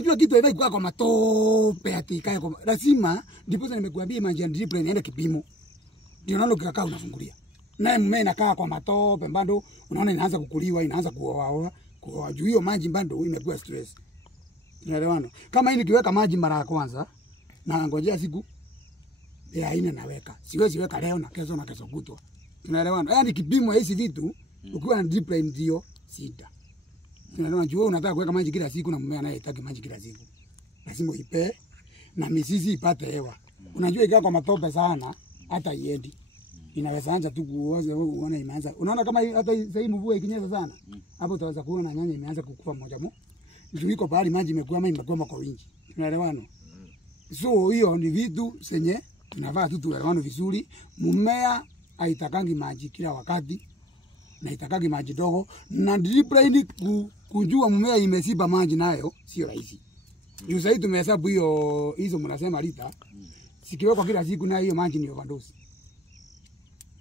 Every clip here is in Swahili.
unajua kitu haifai kukaa kwa matope ati ikae kwa lazima ndipo nimekuambia maji ya drip inaenda kipimo. Ndio unaona ukikaa unafungulia. Naye mmea inakaa kwa matope bado unaona inaanza kukuliwa, inaanza kuoa juu hiyo maji bado imekuwa stress. Unaelewana? Kama hii nikiweka maji mara ya kwanza na ngojea siku ya ine naweka. Siwezi weka leo na kesho kutwa. Tunaelewana? Yaani kipimo hizi vitu ukiwa na drip line ndio sita. Tunaelewana? Juu unataka kuweka maji kila siku na mmea naye hataki maji kila siku. Lazima ipe na mizizi ipate hewa. Unajua ikiwa kwa matope sana hata iendi. Inaweza anza tu kuoza uone imeanza. Unaona kama hata sasa hii mvua ikinyesha sana. Hapo utaweza kuona na nyanya imeanza kukufa moja moja. Ndio iko pale maji imekuwa kwa wingi. Tunaelewana? So hiyo ni vitu zenye tunavaa tu tuelewane vizuri. Mmea haitakangi maji kila wakati na itakangi maji dogo na drip line kujua mmea imesiba maji nayo sio rahisi. Juu sasa tumehesabu hizo mnasema lita. Sikiwekwa kila siku na hiyo maji ni overdose.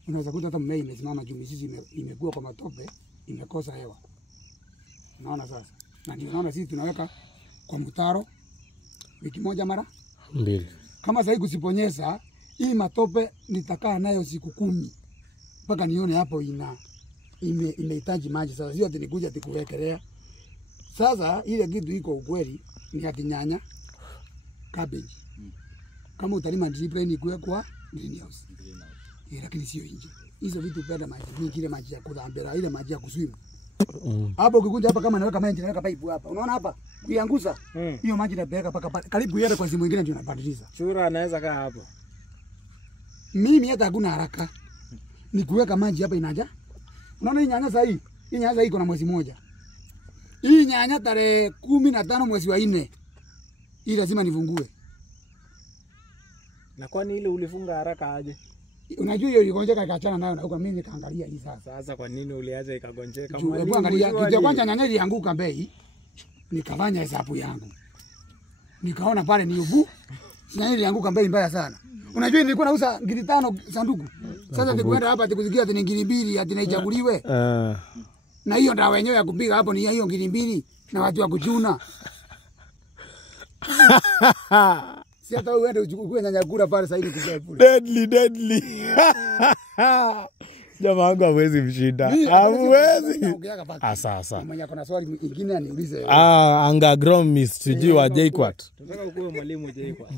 Unaweza kuta hata mmea imesimama juu mizizi imekuwa kwa matope, imekosa hewa. Unaona sasa? Na ndio naona sisi tunaweka kwa mtaro wiki moja mara mbili. Kama sasa kusiponyesha hii matope nitakaa nayo siku 10 mpaka nione hapo imehitaji maji. Sasa sio ati nikuja kuwekelea. Sasa ile kitu iko ukweli ni ati nyanya, cabbage. Kama utalima drip line kuwekwa greenhouse. Lakini sio nje. Hizo vitu penda maji mingi, ile maji ya kudambera, ile maji ya kuswim. Hapo ukikuja hapa kama naweka maji naweka pipe hapa. Unaona hapa? Kuianguza. Hiyo maji napeleka paka pale. Karibu yende kwa simu nyingine ndio unabadilisha. Chura anaweza kaa hapo. Mimi hata hakuna haraka. Ni kuweka maji hapa inaja. Unaona hii nyanya sasa hii? Hii nyanya iko na mwezi mmoja. Hii nyanya tarehe 15 mwezi wa 4. Hii lazima nifungue. Na kwani ile ulifunga haraka aje? Unajua hiyo iligonjeka ikaachana nayo na huko mimi nikaangalia hii sasa. Sasa kwa nini uliacha ikagonjeka? Hebu angalia kitu ya kwanza nyanya ilianguka bei. Nikafanya hesabu yangu. Nikaona pale ni ubu. Nyanya ilianguka bei mbaya sana. Unajua nilikuwa nauza ngiri 5 sanduku. Sasa nikwenda hapa tikusikia ati ngiri 2 ati naichaguliwe. Na hiyo dawa yenyewe ya kupiga hapo ni hiyo ngiri 2 na watu wa kuchuna. Si hata uende uchukue nyanya kula pale sasa hivi kukaa kule. Deadly. Jamaa wangu hawezi mshinda. Hawezi. Sasa. Mwenye kuna swali nyingine aniulize. Anga agronomist sijui wa JKUAT. Tunataka ukuwe mwalimu JKUAT.